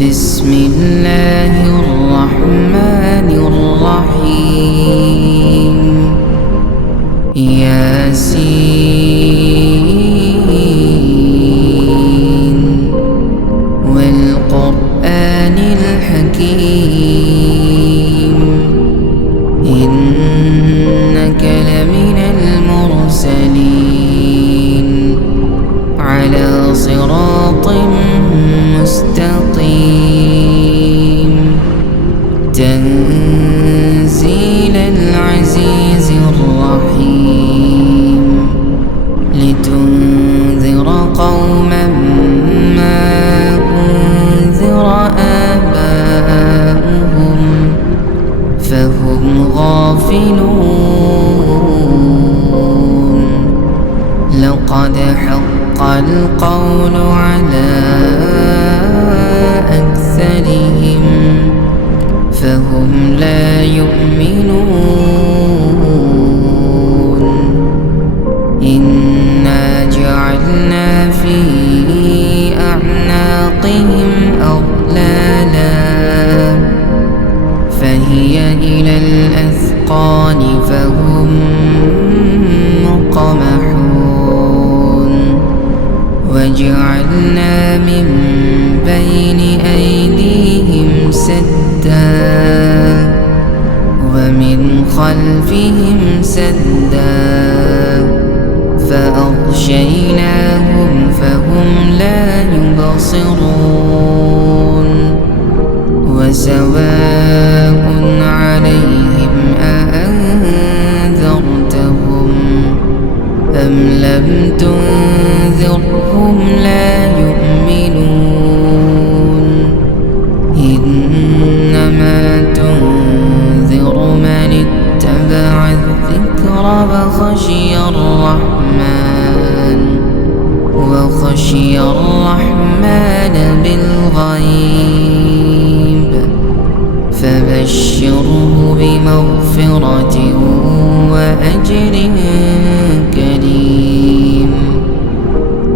بسم الله الرحمن الرحيم. ياسين والقرآن الحكيم إنك لمن المرسلين على صراط مستقيم تنزيل العزيز الرحيم لتنذر قوما ما أنذر آباؤهم فهم غافلون. لقد حق القول على أكثرهم فهم لا يؤمنون. إنا جعلنا في أعناقهم أغلالا فهي إلى الأذقان فهم مقمحون. وجعلنا من بين أيديهم سدا ومن خلفهم سدا فأغشيناهم فهم لا يبصرون. وسواء عليهم أأنذرتهم أم لم تنذرهم لا يؤمنون. إنما تنذر من اتبع الذكر وخشي الرحمن بالغيب فبشره بمغفرة وأجر كريم.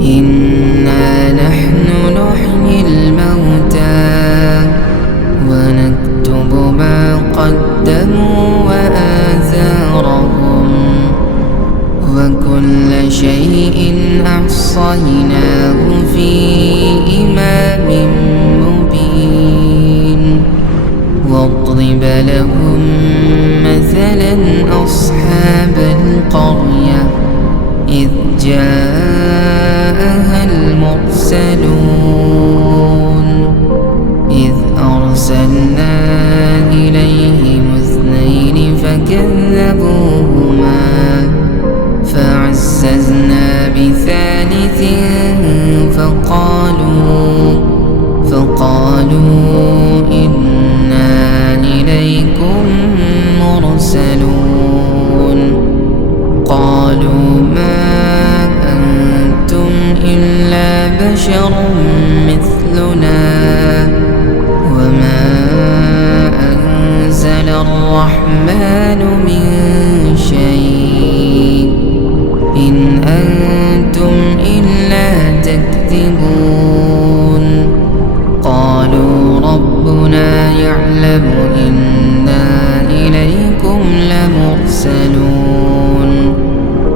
إنا نحن نحيي الموتى ونكتب ما قدموا وآثارهم وكل شيء أحصيناه في إمام مبين. واضرب لهم مثلا أصحاب القرية إذ جاءها المرسلون إذ أرسلنا إليهم اثنين فكذبوهما فعززنا بثالث فقالوا إنا إليكم مرسلون. قالوا ما أنتم إلا بشر مثلنا وما أنزل الرحمن من شيء إن أنتم إلا تكذبون. قالوا ربنا يعلم إنا إليكم لمرسلون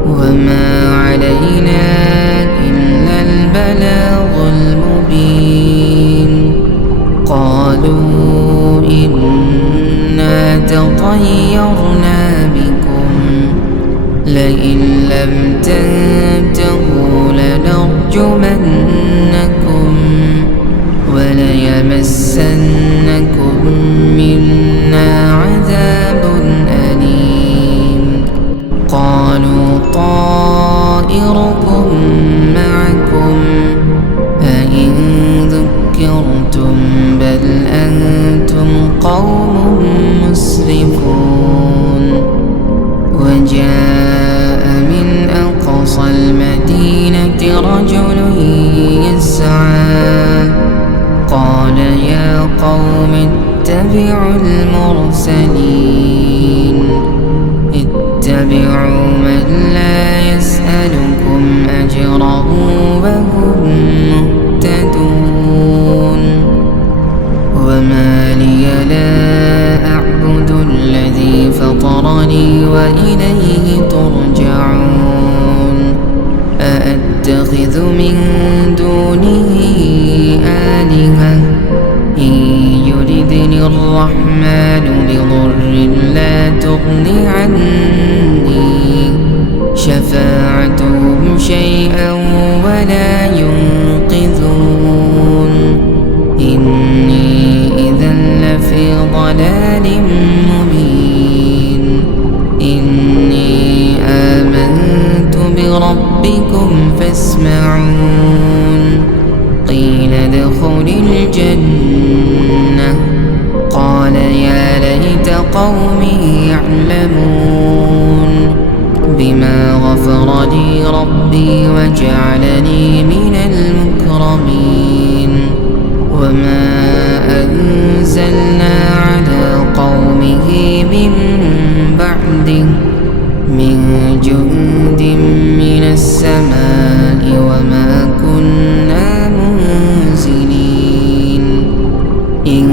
وما علينا إلا البلاغ المبين. قالوا إنا تطيرنا بكم لئن لم تنتهوا لنرجمنكم وليمسنكم منا عذاب أليم. قالوا طائركم معكم أئن ذكرتم بل أنتم قوم مسرفون. وجاء من أقصى المدينة رجل يسعى قال يا قوم اتبعوا المرسلين اتبعوا من لا يسألكم أجرا وهم مهتدون. أتخذ من دونه آلهة إن يردني الرحمن بضر لا تغن عني شفاعتهم شيئا ولا ينقذون إني إذا لفي ضلال مبين إني آمنت بربكم فاسمعون قيل ادخل الجنة قال يا ليت قومي يعلمون بما غفر لي ربي وجعلني من المكرمين وما أنزلنا على قومه من بعده من جند من السماء وما كنا منزلين إن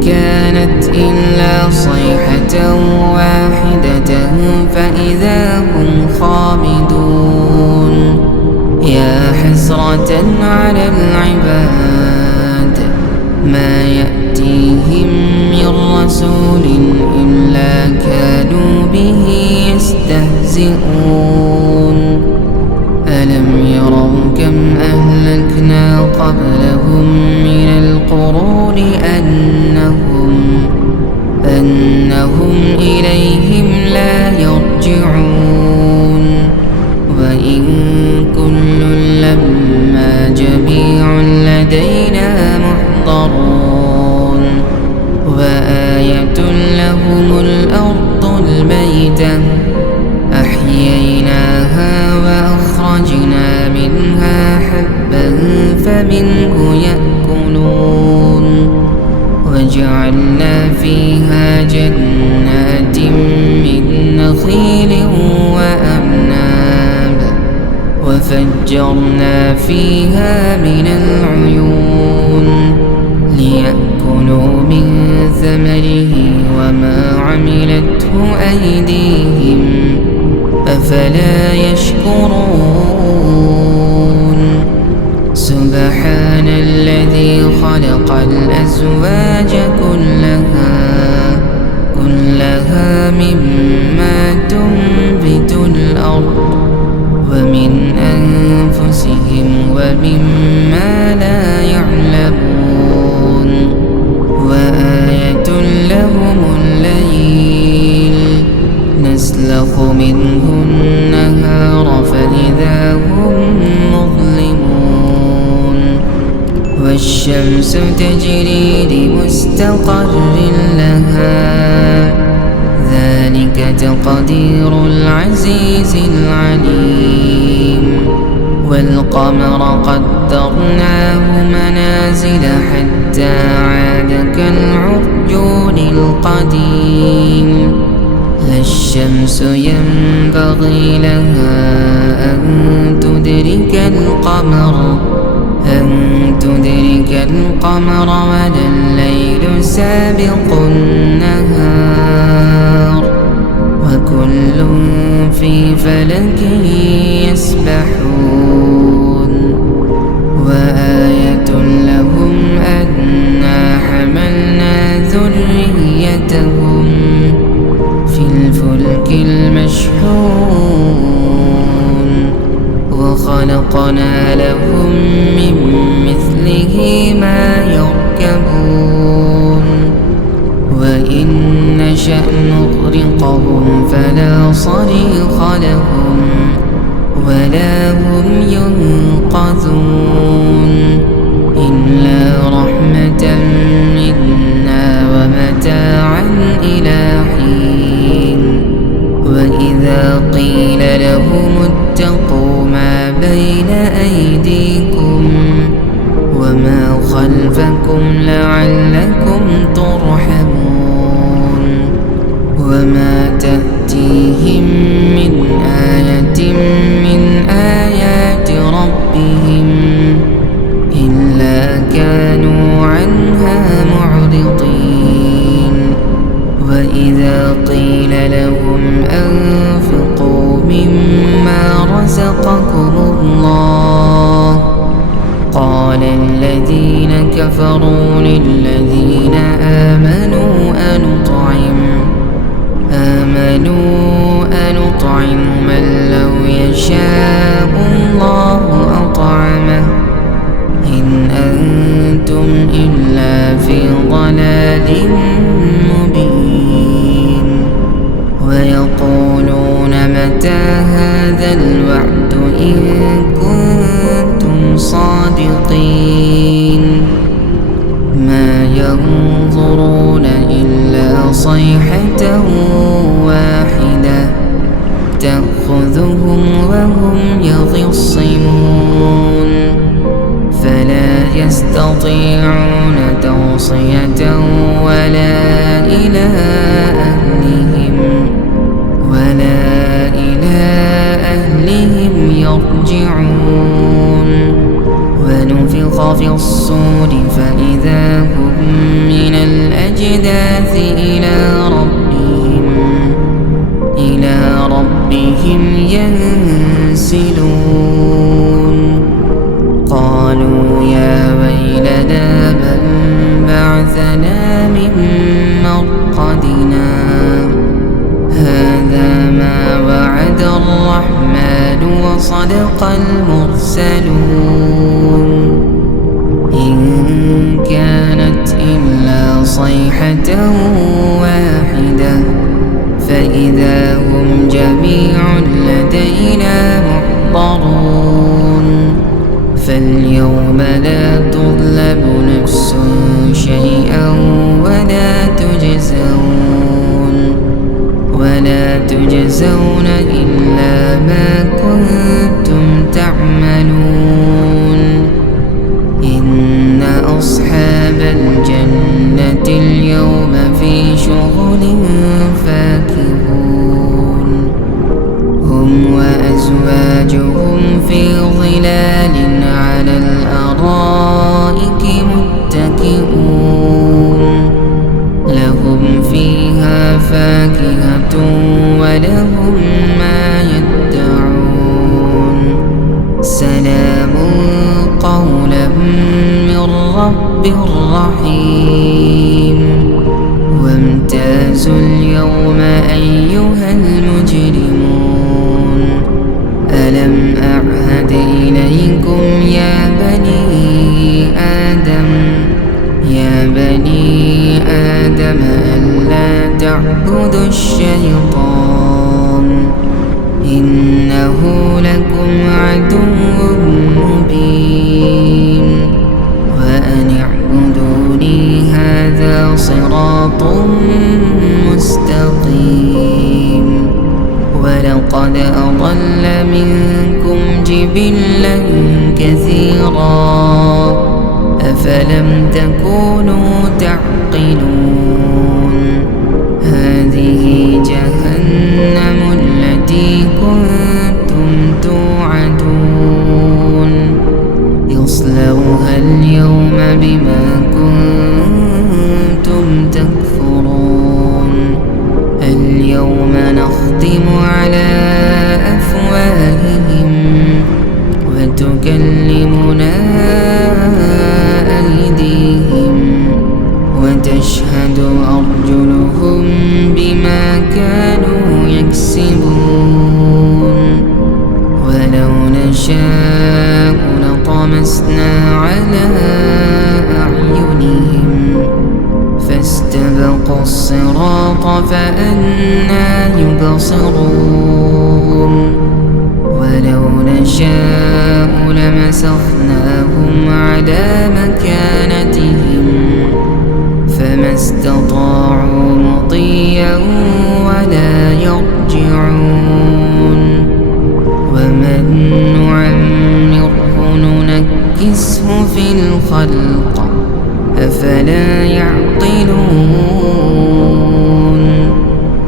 كانت إلا صيحة واحدة فإذا هم خامدون يا حسرة على العباد ما يأتيهم من رسول إلا كانوا به يستهزئون ألم يروا كم أهلكنا قبلهم من القرون أنهم إليهم لا يرجعون وإن كل لما جميع لدينا محضرون وآية لهم الأرض الميتة أحييناها وأخرجنا منها حبا فمنه يأكلون وجعلنا فيها جنات من نخيل وأعناب وفجرنا فيها من العيون ليأكلوا من ثمره وما عملته أيديهم أفلا يشكرون سبحان الذي خلق الأزواج كلها مما تنبت الأرض ومن أنفسهم ومما لا يعلمون وآية لهم الليل نسلخ منه النهار فإذا هم مظلمون والشمس تجري لمستقر لها ذلك تقدير العزيز العليم والقمر قدرناه منازل حتى عاد كالعرجون القديم لا الشمس ينبغي لها أن تدرك القمر ولا الليل سابق النهار وكل في فلك يسبحون وآية لهم أنا حملنا ذريتهم في الفلك المشحون وخلقنا لهم من مثله ما يركبون وإن نشأ نغرقهم فلا صريخ لهم ولا هم ينقذون إلا رحمة منا ومتاعا إلى حين وإذا قيل لهم اتقوا ما بين أيديكم وما خلفكم لعلكم ترحمون وما تأتيهم من آية من آيات ربهم إلا كانوا عنها معرضين وإذا قيل لهم أنفقوا مما رزقكم الله كفروا للذين آمنوا أنطعم من لو يشاء الله أطعمه إن أنتم إلا في ضلال مبين ويقولون متى هذا الوعد إن كنتم صادقين ما ينظرون إلا صيحة واحدة تأخذهم وهم يخصمون فلا يستطيعون توصية ولا إلى أهلهم يرجعون ونفخ في الصور فإذا هم من الأجداث إلى ربهم ينسلون قالوا يا ويلنا من بعثنا من مرقدنا هذا ما وعد الرحمن وصدق المرسلون إن كانت إلا صيحة واحدة فإذا هم جميع لدينا محضرون فاليوم لا تظلم نفس شيئا ولا تجزون إلا ما كنتم تعملون إن أصحاب الجنة اليوم في شغل فاكهون هم وأزواجهم في ظلال على الأرائك متكئون لهم فيها فاكهة ولهم ما يدعون سلام قولا من رب رحيم وامتازوا اليوم أيها المجرمون ألم أعهد إليكم يا بني آدم ألا تعبدوا الشيطان إنه لكم عدو مبين وأن اعبدوني هذا صراط مستقيم ولقد أضل منكم جبلا كثيرا أفلم تكونوا تعقلون هذه جهنم التي كنتم توعدون يصلوها اليوم بما كنتم تكفرون اليوم نختم على أفواههم وتكلمنا أيديهم وتشهد أرجلهم بما كانوا يكسبون ولو نشاء لطمسنا على أعينهم فاستبقوا الصراط فأنى يبصرون ولو نشاء لمسخناهم على مكانتهم فما استطاعوا مضيا ولا يرجعون ومن نعمره ننكسه في الخلق أفلا يعقلون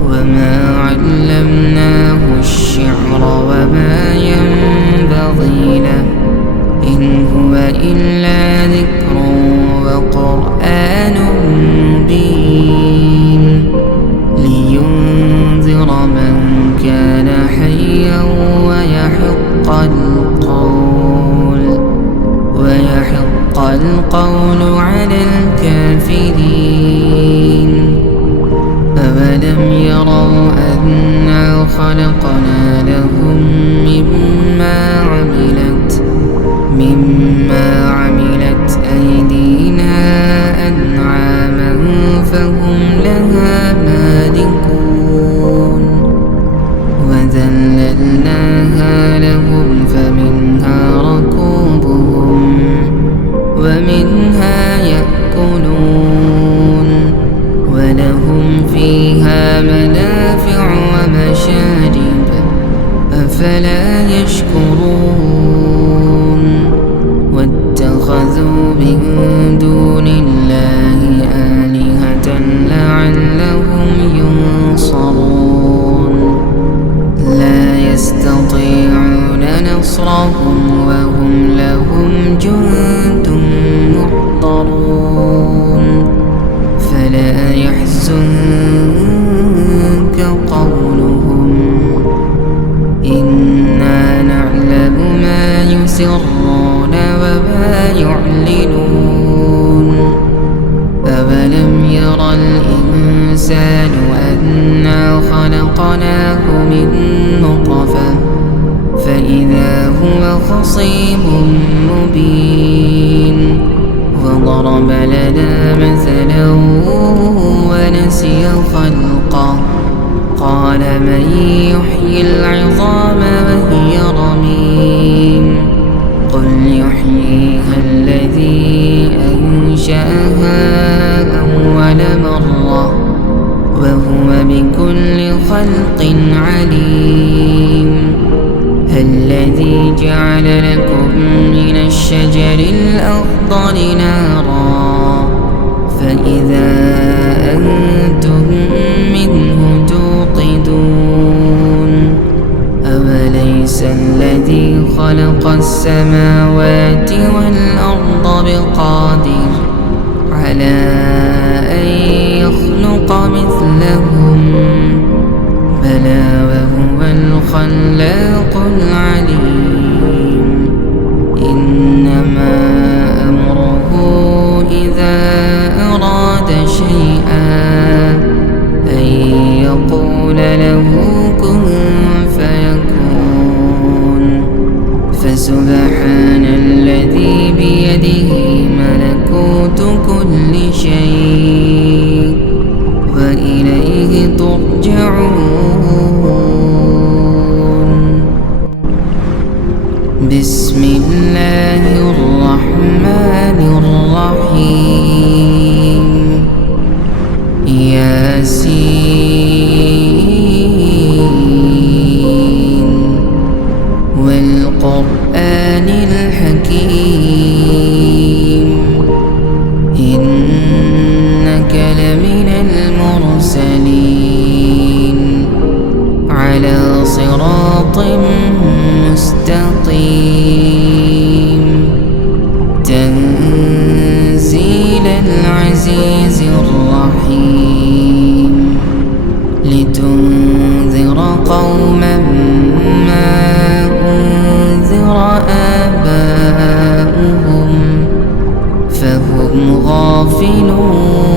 وما علمناه الشعر وما ينبغي له إن هو إلا ذكر وقرآن مبين لينذر من كان حيا ويحق القول على الكافرين أولم يروا أنا خلقنا لهم مما عملت أيدينا أنعاما فهم لها مالكون وذللناها لهم فمنها ركوبهم ومنها يأكلون ولهم فيها منافع ومشارب أفلا يشكرون واتخذوا من دون الله آلهة لعلهم ينصرون لا يستطيعون نصرهم وهم لهم جند محضرون فلا يحزنك قولهم إنا نعلم ما يسرون وما يعلنون أولم يرى الإنسان أنا خلقناه من نطفة فإذا هو خصيم مبين وضرب لنا مثلا ونسي خلقه قال من يحيي العظام وهي رميم قل يحييها الذي أنشأها أول مرة وهو بكل خلق عليم الذي جعل لكم من الشجر الأخضر نارا فإذا أنتم منه توقدون أوليس الذي خلق السماوات والأرض بقادر على أن يخلق مثلهم بلى وهو الخلاق العليم إنما أمره إذا أراد شيئا أن يقول له كن فيكون فسبحان الذي بيده ملكوت كل شيء وإليه ترجعون بسم الله الرحمن الرحيم ياسين والقرآن الحكيم إنك لمن المرسلين على صراط مستقيم تنزيل العزيز الرحيم لتنذر قوما ما أنذر آباؤهم فهم غافلون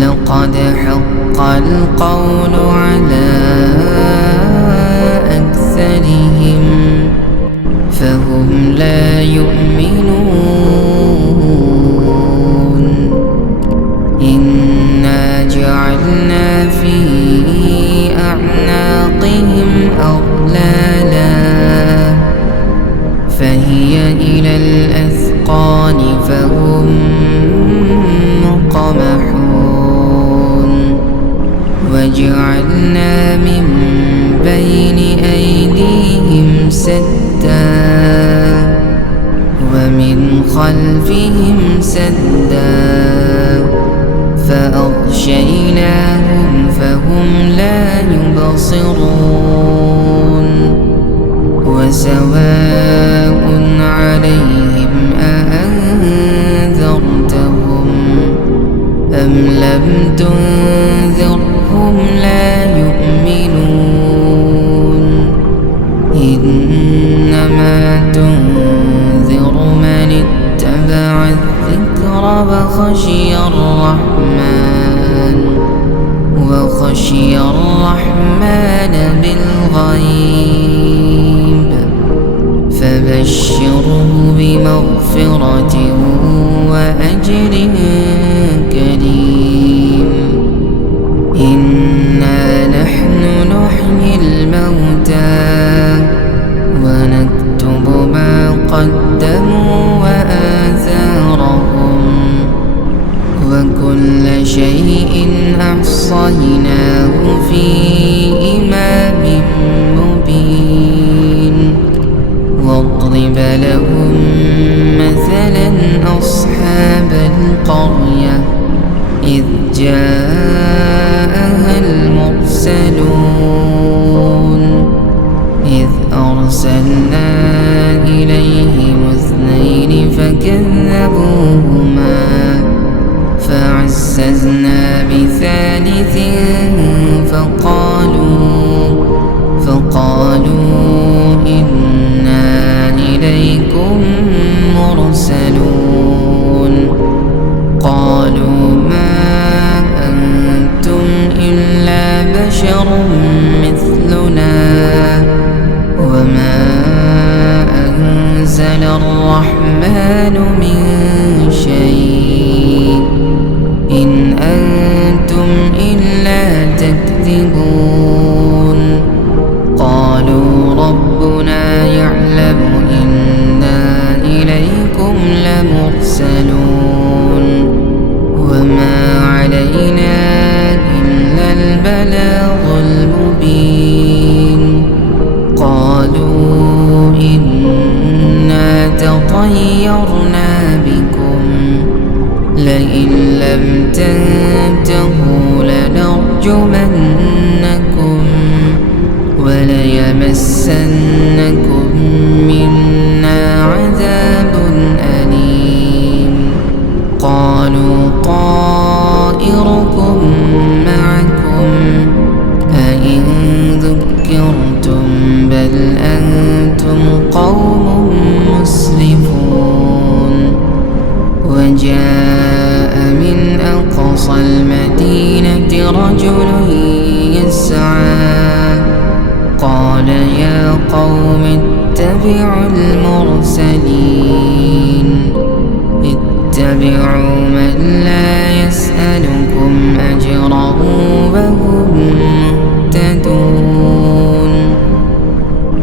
لقد حق القول على أكثرهم فهم لا يؤمنون إنا جعلنا في أعناقهم أغلالا فهي إلى الأذقان فهم مقمحون وجعلنا من بين أيديهم سدا ومن خلفهم سدا فأغشيناهم فهم لا يبصرون وسواء عليهم أأنذرتهم أم لم تنذرهم لا يؤمنون إنما تنذر فليمسنكم منا عذاب أليم قالوا طائركم معكم أئن ذكرتم بل أنتم قوم مسرفون وجاء من أقصى المدينة رجل يسعى قال يا قوم اتبعوا المرسلين اتبعوا من لا يسألكم أجرا وهم مهتدون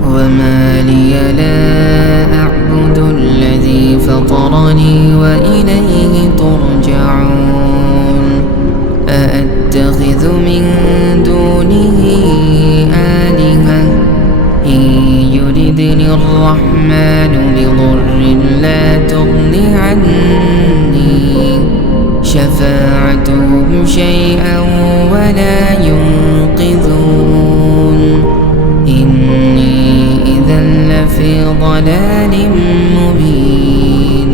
وما لي لا أعبد الذي فطرني وإليه ترجعون أأتخذ من دونه آلهة إن يردني الرحمن بضر لا تغن عني شفاعتهم شيئا ولا ينقذون إني إذا لفي ضلال مبين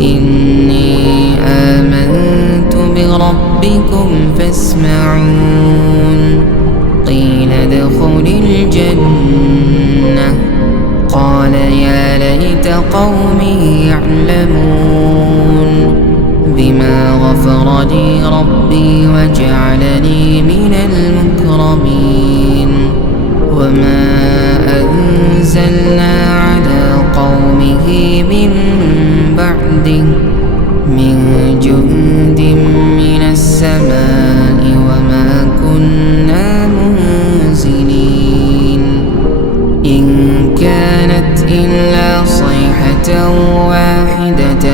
إني آمنت بربكم فاسمعون قيل ادخل الجنة قال يا ليت قومي يعلمون بما غفر لي ربي وجعلني من المكرمين وما أنزلنا على قومه من بعده من جند من السماء وما كنا منزلين إن كانت إلا صيحة واحدة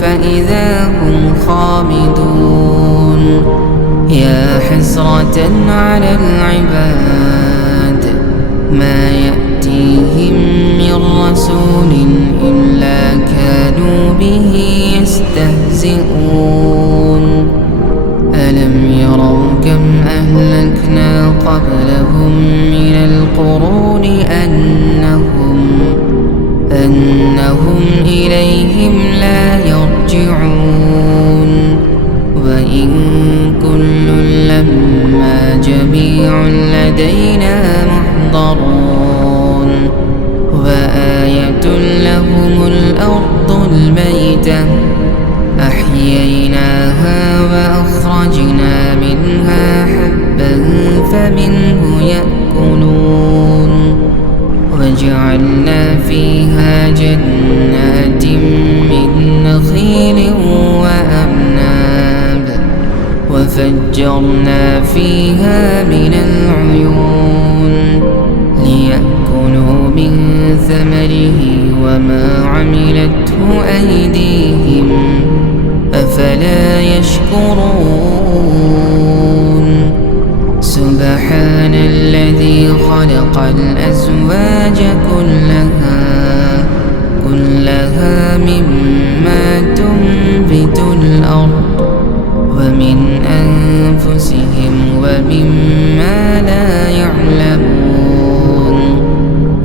فإذا هم خامدون يا حسرة على العباد ما يأتيهم من رسول إلا كانوا به يستهزئون ألم يروا كم أهلكنا قبلهم من القرون أنهم إليهم لا يرجعون وإن كل لما جميع لدينا محضرون وآية لهم الأرض الميتة أحييناها وأخرجنا منها حبا فمنه يأكلون وجعلنا فيها جنات من نخيل وأعناب وفجرنا فيها من العيون ليأكلوا من ثمره وما عملته أيديهم أفلا يشكرون سبحان الذي خلق الأزواج كلها مما تنبت الأرض ومن أنفسهم ومما لا يعلمون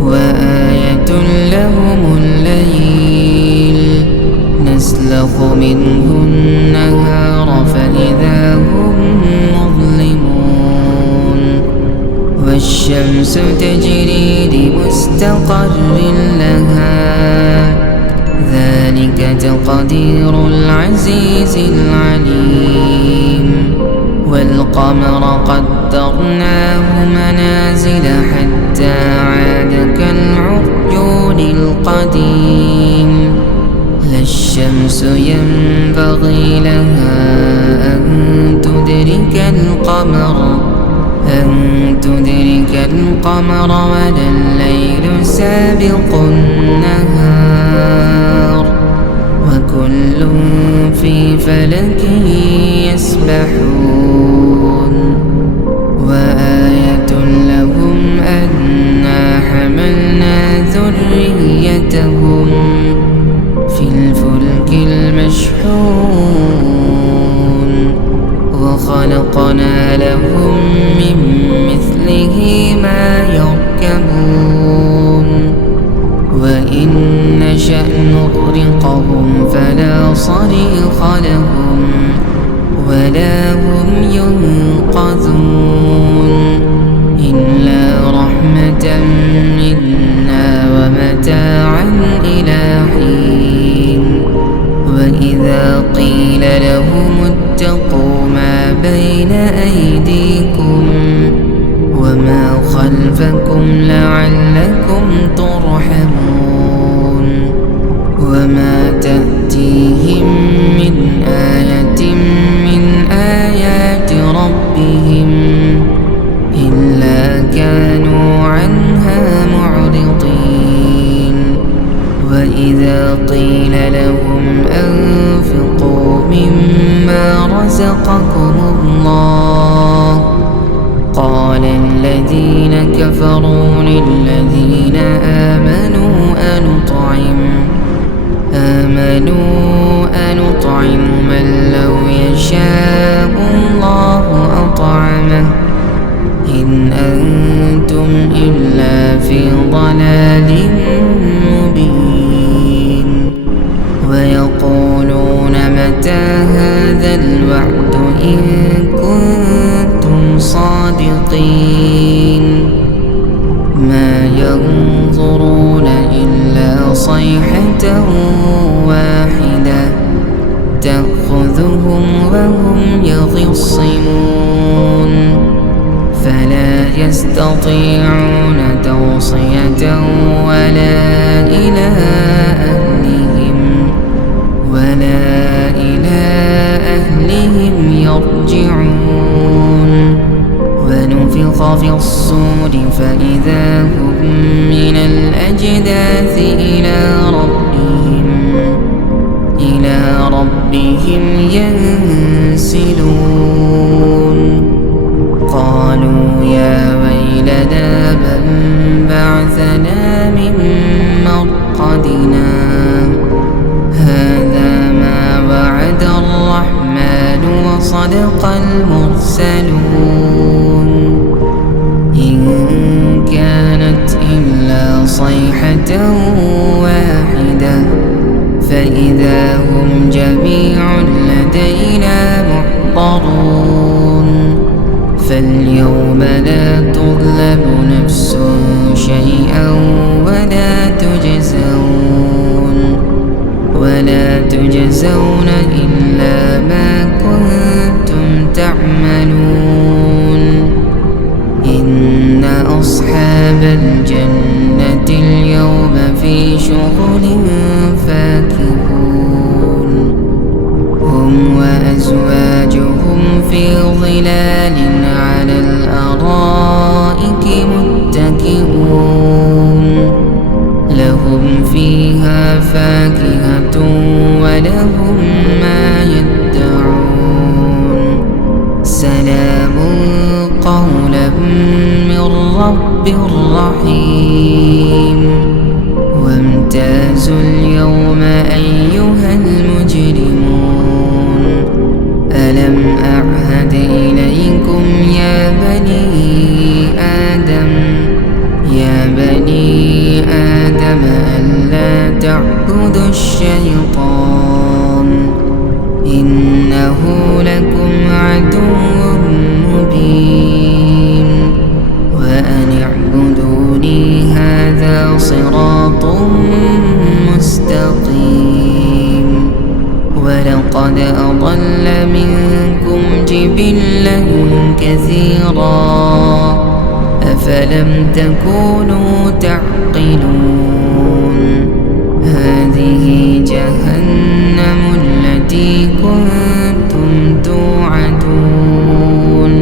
وآية لهم الليل نسلخ منه النهار فإذا هم مظلمون والشمس تجري لمستقر لها ذلك تقدير العزيز العليم والقمر قدرناه منازل حتى عاد كالعرجون القديم لا الشمس ينبغي لها أن تدرك القمر ولا الليل سابق النهار وكل في فلك يسبحون وآية لهم أنا حملنا ذريتهم في الفلك المشحون وخلقنا لهم من مثله ما يركبون بين أيديكم وما خلفكم لعلكم ترحمون وما تأتيهم من آية من آيات ربهم إلا كانوا عنها معرضين وإذا قيل لهم أنفقوا مما رزقكم الله قال الذين كفروا للذين آمنوا أنطعم من لو يشاء الله أطعمه إن أنتم إلا في ضلال مبين ويقولون متى هذا الوعد إن كنتم صادقين ما ينظرون إلا صيحة واحدة تأخذهم وهم يخصمون فلا يستطيعون توصية ولا إلى أهلهم يرجعون ونفخ في الصور فإذا هم من الأجداث إلى ربهم ينسلون قالوا يا ويلنا من بعثنا من مرقدنا هذا ما وعد الرحمن وصدق المرسلون إن كانت إلا صيحة واحدة فإذا هم جميع لدينا محضرون فاليوم لا تظلم نفس شيئا ولا تجزون إلا ما كنتم تعملون إن أصحاب الجنة اليوم في شغل فاكهون هم وأزواجهم في ظلال على الأرائك متكئون لهم فيها فاكهة ولهم ما يدعون سلام قولا من رب رحيم وامتازوا اليوم أيها المجرمون ألم أعهد إليكم يا بني آدم ألا تعبدوا الشيطان إنه لكم عدو مبين وأن اعبدوني هذا صراط مستقيم ولقد أضل منكم جبلا كثيرا أفلم تكونوا تعقلون هذه جهنم التي كنتم توعدون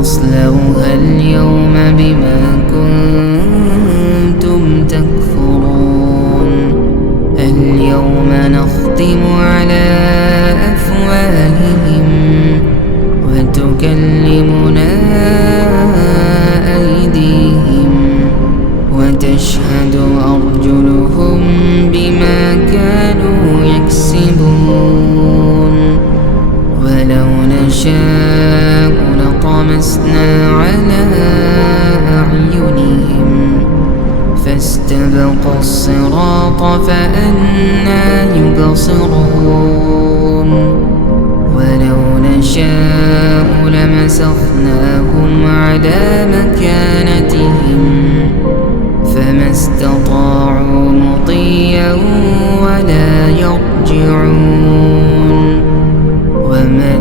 يصلوها اليوم بما كنتم تكفرون اليوم نختم على أفواههم وتكلمنا أيديهم وتشهد أرجلهم بما كانوا يكسبون ولو نشاء لطمسنا على أعينهم فاستبقوا الصراط فأنى يبصرون ولو نشاء لمسخناهم على مكانتهم فما استطاعوا مضيا ولا يرجعون ومن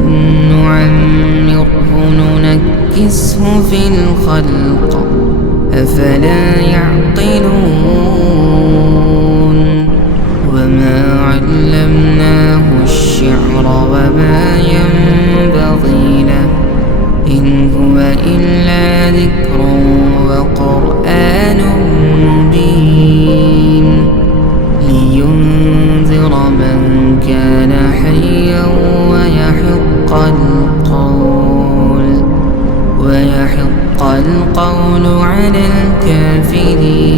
نعمره الخلق أفلا يعقلون وما علمناه الشعر وما ينبغي له إن هو إلا ذكر وقرآن مبين لينذر من كان حيا ويحق القول على الكافرين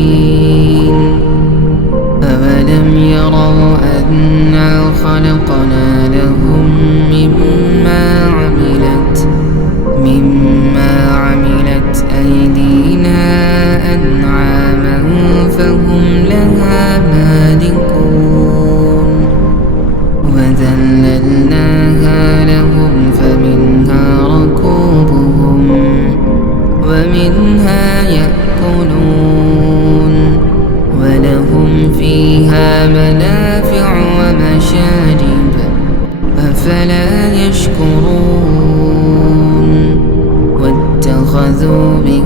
أولم يروا أنا خلقنا لهم مما عملت أيدينا أنعاما فهم لها مالكون وذللناها لهم فمنها ركوبهم ومنها يأكلون ولهم فيها منافع ومشارب أفلا يشكرون واتخذوا من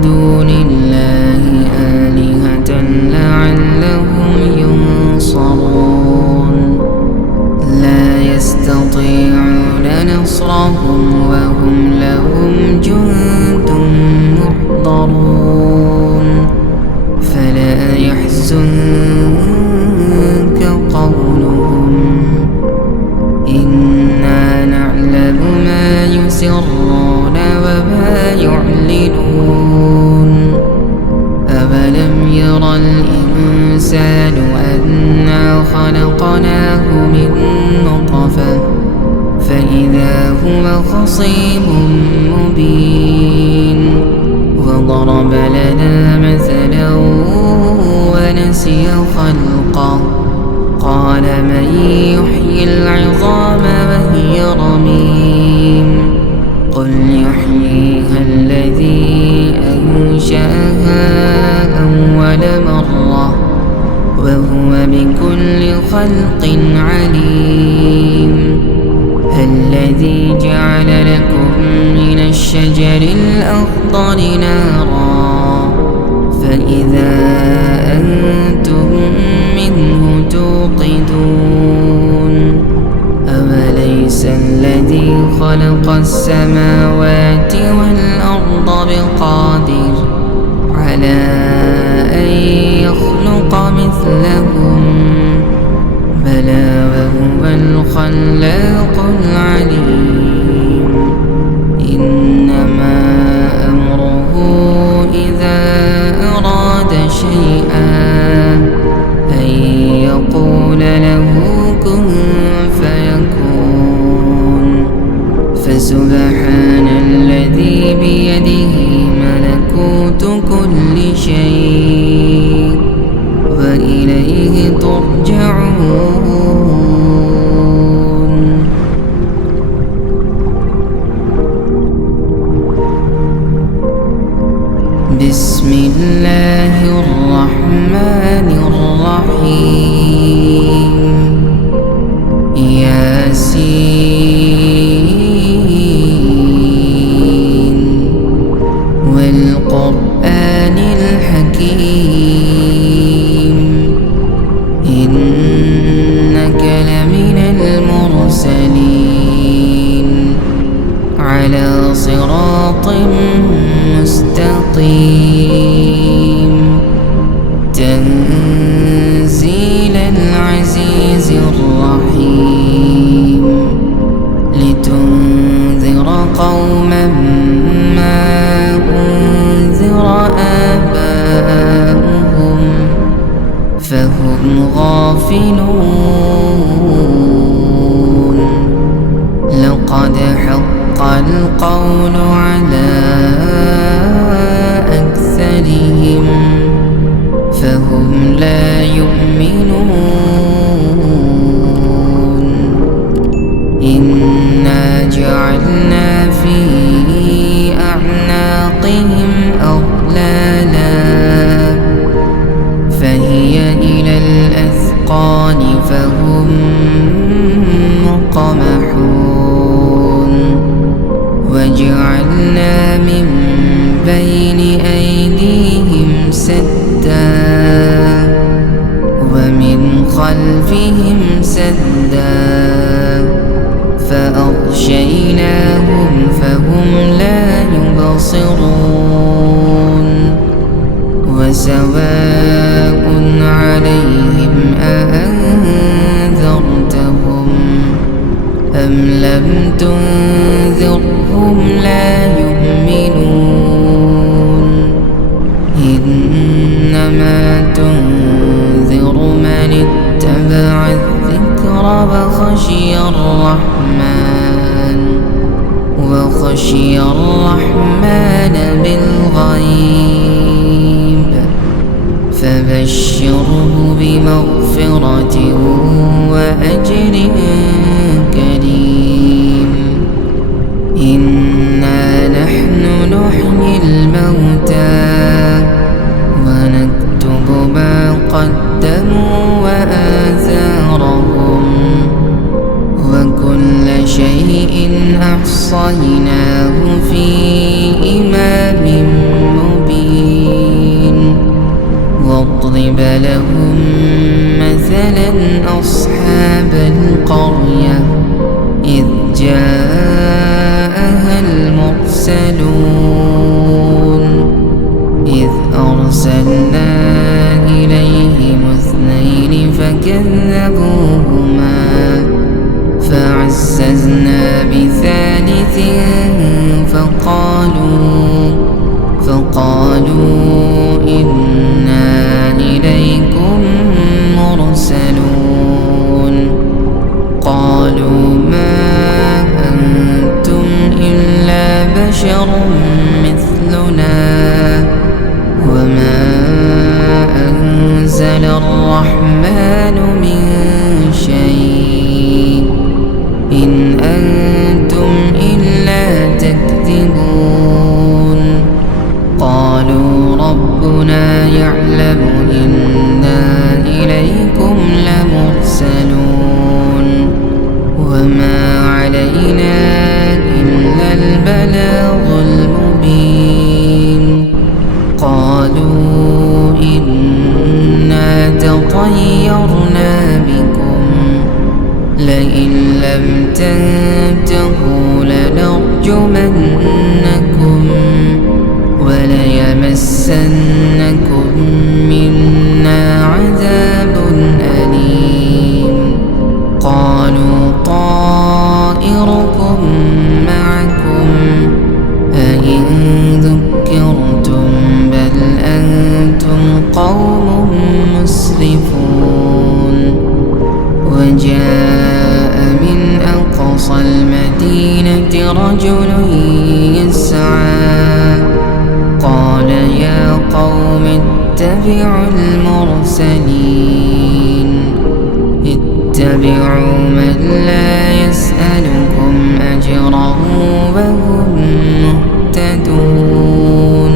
دون الله آلهة لعلهم ينصرون لا يستطيعون نصرهم وهم لهم جند محضرون فلا يحزنك قولهم إنا نعلم ما يسرون وما يعلنون أولم يرى الإنسان أنا خلقناه من نطفة فإذا هو خصيم مبين وضرب لنا مثلا ونسي خلقه قال من يحيي العظام وهي رميم قل يحييها الذي أنشأها أول مرة وهو بكل خلق عليم الذي جعل لكم من الشجر الأخضر نارا فإذا أنتم منه توقدون أوليس الذي خلق السماوات والأرض بقادر على أن يخلق مثلهم بلى وهو الخلاق العليم إنما أمره إذا أراد شيئا أن يقول له كن فيكون فسبحان الذي بيده ملكوت كل شيء وإليه ترجعون بسم الله الرحمن الرحيم ياسين والقرآن الحكيم إنك لمن المرسلين على صراط مستقيم تنزيل العزيز الرحيم لتنذر قوما ما أنذر آباؤهم فهم غافلون لقد حق القول على أكثرهم فهم لا يؤمنون إنا جعلنا في أعناقهم أغلالا فهي إلى الأذقان خلفهم سدا فأغشيناهم فهم لا يبصرون وسواء عليهم أأنذرتهم أم لم تنذرهم لا يؤمنون إنما تنذر من اتبع الذكر وخشي الرحمن بالغيب فبشره بمغفرة وأجر كريم إنا نحن نحيي الموتى ونكتب ما قدموا وآثارهم وكل شيء أحصيناه في إمام مبين واضرب لهم مثلا أصحاب القرية إذ جاءها المرسلون إذ أرسلنا إليهم اثنين فكذبوهما فعززنا بثالث فقالوا إنا إليكم مرسلون قالوا ما أنتم إلا بشر مثلنا وما أنزل الرحمن من شيء إن أنتم إلا تكذبون قالوا ربنا يعلم إنا إليكم لمرسلون وما علينا إلا البلاغ المبين قالوا إنا تطيرنا بكم لئن لم تنتهوا لنرجمنكم وليمسنكم منا عذاب أليم قالوا طائركم معكم أئن ذكرتم بل أنتم قوم مسرفون وجاء من أقصى المدينة رجل يسعى قال يا قوم اتبعوا من لا يسألكم أجرا وهم مهتدون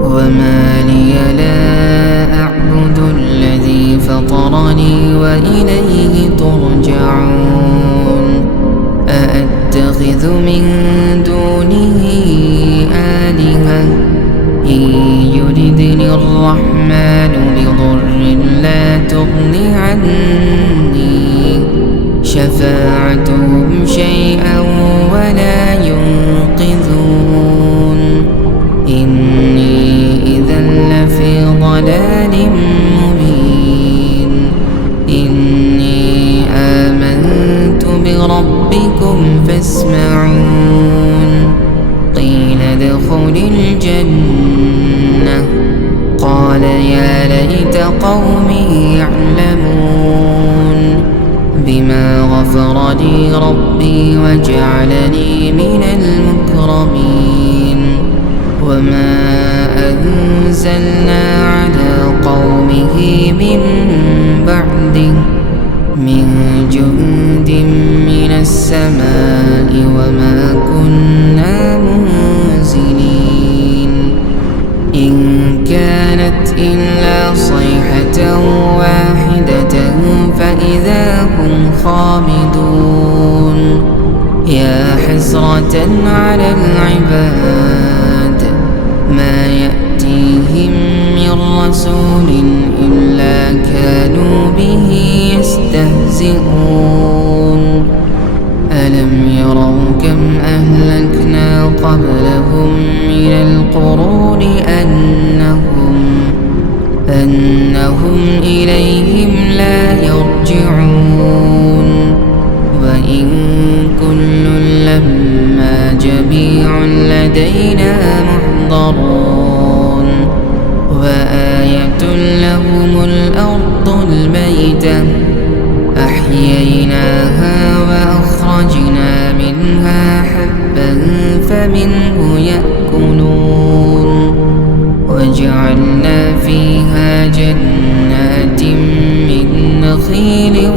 وما لي لا أعبد الذي فطرني وإليه ترجعون أأتخذ من دونه آلهة إن يردني الرحمن بضر لا تغن عني شفاعتهم شيئا ولا ينقذون إني إذا لفي ضلال مبين إني آمنت بربكم فاسمعون قيل ادخل الجنة قال يا ليت قومي يعلمون بما غفر لي ربي وجعلني من المكرمين وما أنزلنا على قومه من بعده من جند من السماء وما كنا منزلين إن كانت إلا صيحة واحدة فإذا هم خامدون يا حسرة على العباد ما يأتيهم من رسول إلا كانوا به يستهزئون ألم يروا كم أهلكنا قبلهم من القرون أنهم إليهم لا يرجعون وإن كل لما جميع لدينا محضرون وآية لهم الأرض الميتة أحييناها وأخرجنا منها حبا فمنه يأكلون وجعلنا فيها جنات من نخيل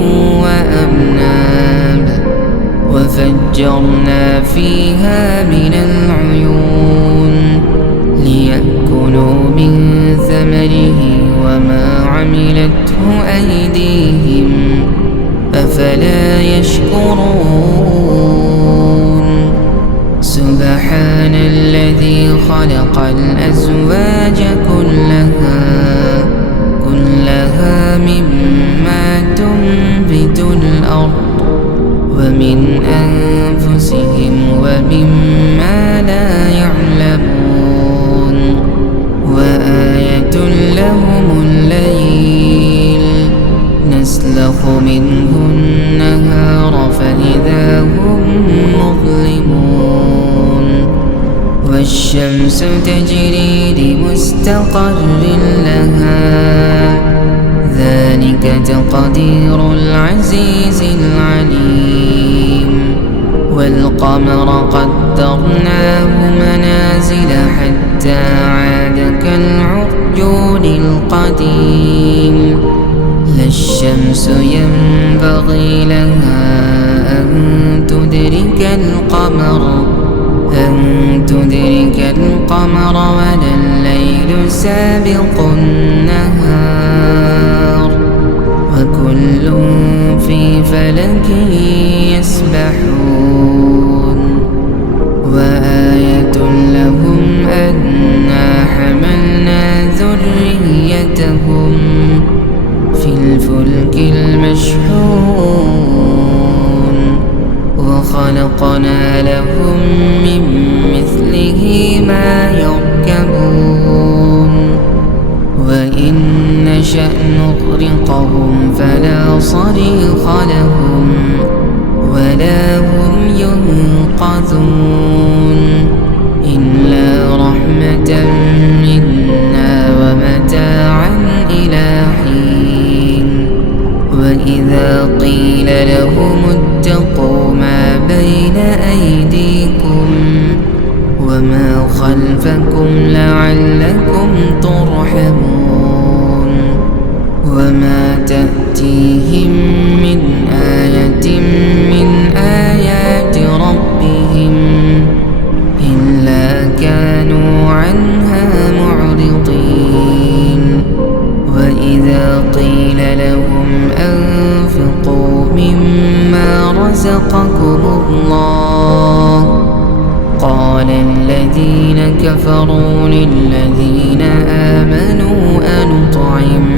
وأعناب وفجرنا فيها من العيون ليأكلوا من ثمره وما عملته أيديهم أفلا يشكرون سبحان الذي خلق الأزواج كلها مما تنبت الأرض ومن أنفسهم ومما لا يعلمون وآية لهم الليل نسلخ منه النهار فإذا هم مظلمون والشمس تجري لمستقر لها ذلك تقدير العزيز العليم والقمر قدرناه منازل حتى عاد كالعرجون القديم لا الشمس ينبغي لها أن تدرك القمر ولا الليل سابق النهار وكل في فلك يسبحون وآية لهم أنا حملنا ذريتهم في الفلك المشحون وخلقنا لهم من مثله ما يركبون وإن نشأ نغرقهم فلا صريخ لهم ولا هم ينقذون إلا رحمة منا ومتاعا إلى حين وإذا قيل لهم اتقوا ما بين أيديكم وما خلفكم لعلكم ترحمون وما تأتيهم من آية من آيات ربهم إلا كانوا عنها معرضين وإذا قيل لهم أنفقوا مما رزقكم الله قال الذين كفروا للذين آمنوا أنطعم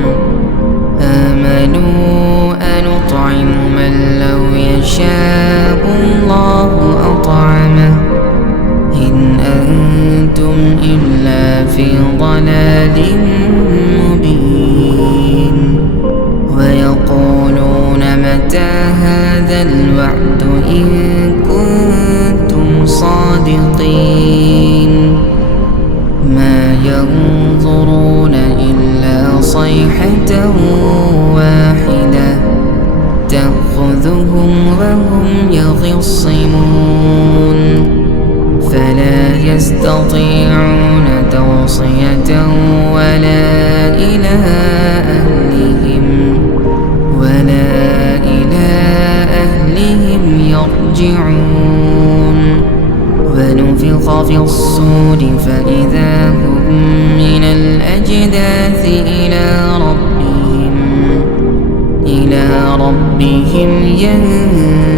من لو يشاء الله أطعمه إن أنتم إلا في ضلال مبين ويقولون متى هذا الوعد إن كنتم صادقين ما ينظرون إلا صيحة واحدة تأخذهم وهم يخصمون فلا يستطيعون توصية ولا إلى أهلهم يرجعون ونفخ في الصور فإذا هم من الأجداث إلى ربهم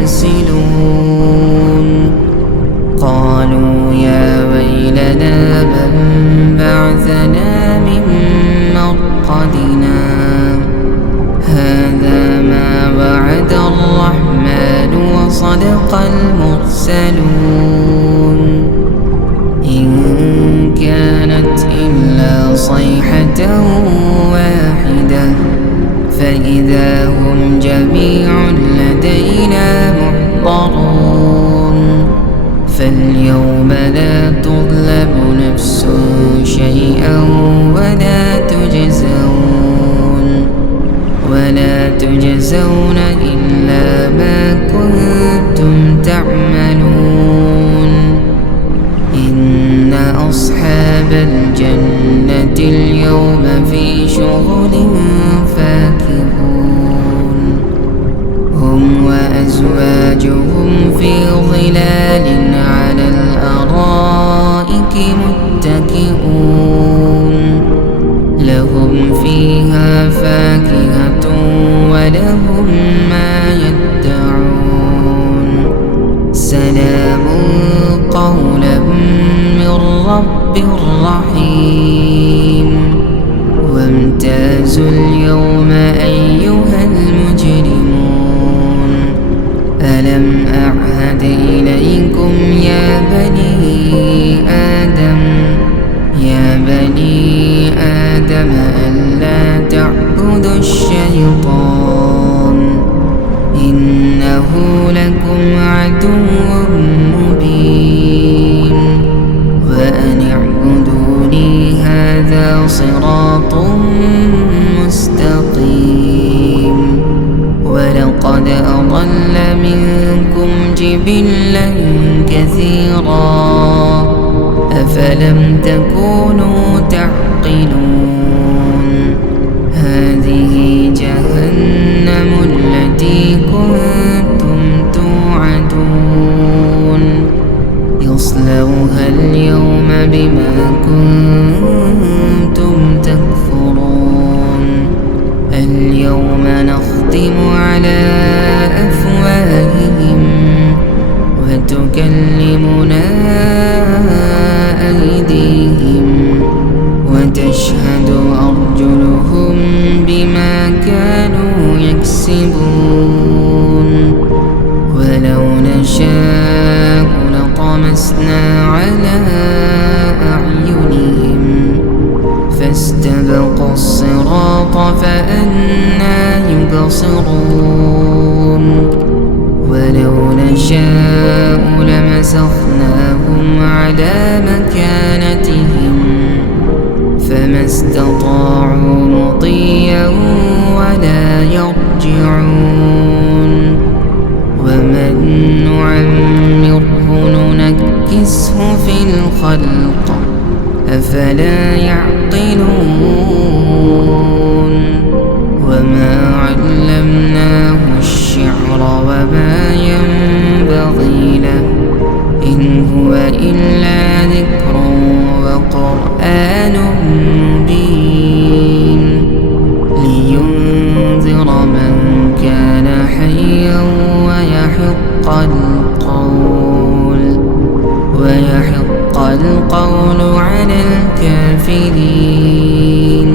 ينسلون قالوا يا ويلنا من بعثنا من مرقدنا هذا ما وعد صيحة واحدة فإذا هم جميع لدينا محضرون فاليوم لا تظلم نفس شيئا ولا تجزون إلا ما كنتم تعملون إن أصحاب الجنة اليوم في شغل فاكهون هم وأزواجهم في ظلال على الأرائك متكئون لهم فيها فاكهة ولهم ما يدعون سلام قولا من رب رحيم وامتازوا اليوم أيها المجرمون ألم أعهد إليكم يا بني آدم ألا تعبدوا الشيطان إنه لكم عدو مبين وأن اعبدوني هذا صراط مستقيم ولقد أضل منكم جبلا كثيرا أفلم تكونوا تعقلون هذه جهنم التي كنتم توعدون يصلوها اليوم بما كنتم تكفرون اليوم نختم على أفواههم وتكلمنا أيديهم وتشهد أرجلهم بما كانوا يكسبون ولو نشاء لطمسنا على أعينهم فاستبقوا الصراط فأنى يبصرون ولو نشاء لمسخناهم على مكانتهم فما استطاعوا مضيا ولا يرجعون ومن نعمره ننكسه في الخلق أفلا يعقلون وما علمناه الشعر وما ينبغي له إن هو إلا ذكر وقرآن مبين لينذر من كان حيا ويحق القول على الكافرين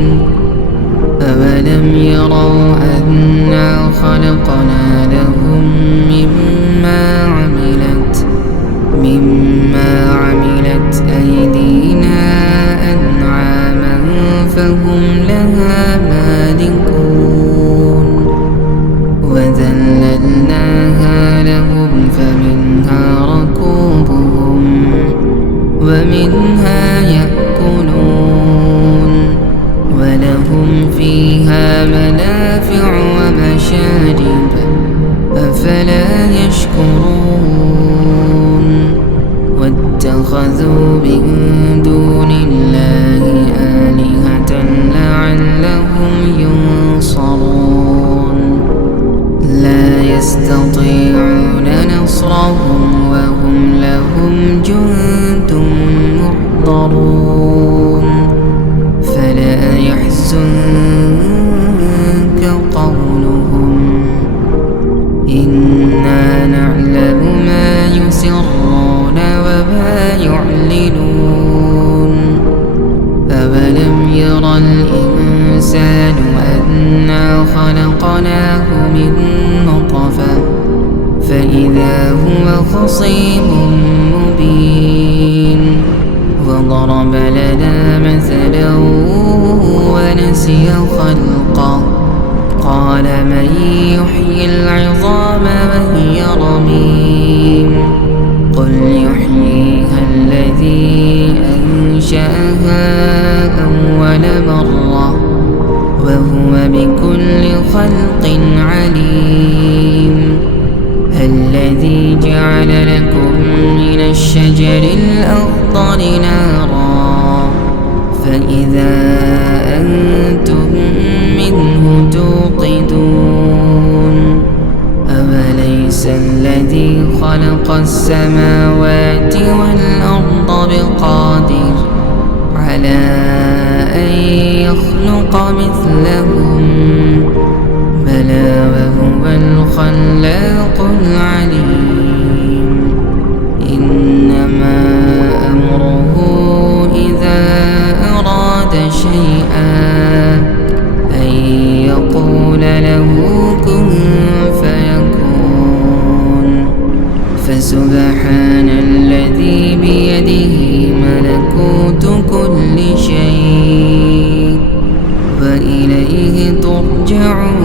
أولم يروا أنا خلقنا لهم مما عملت أيدينا أنعاما فهم لها مالكون وذللناها لهم فمنها ركوبهم ومنها يأكلون ولهم فيها منافع ومشارب أفلا يشكرون واتخذوا من دون الله آلهة لعلهم ينصرون لا يستطيعون نصرهم وهم لهم جند محضرون فلا يحزنك قولهم إنا نعلم ما يسرون وما يعلنون أولم يرى الإنسان أنا خلقناه من نطفة فإذا هو خصيم مبين وضرب لنا مثلا نسي خلقه قال من يحيي العظام وهي رميم قل يحييها الذي أنشأها أول مرة وهو بكل خلق عليم الذي جعل لكم من الشجر الأخضر نارا فإذا أنتم منه توقدون أوليس الذي خلق السماوات والأرض بقادر على أن يخلق مثلهم بلى وهو الخلاق العليم إنما أمره إذا أراد شيئا أن يقول له كن فيكون فسبحان الذي بيده ملكوت كل شيء وإليه ترجعون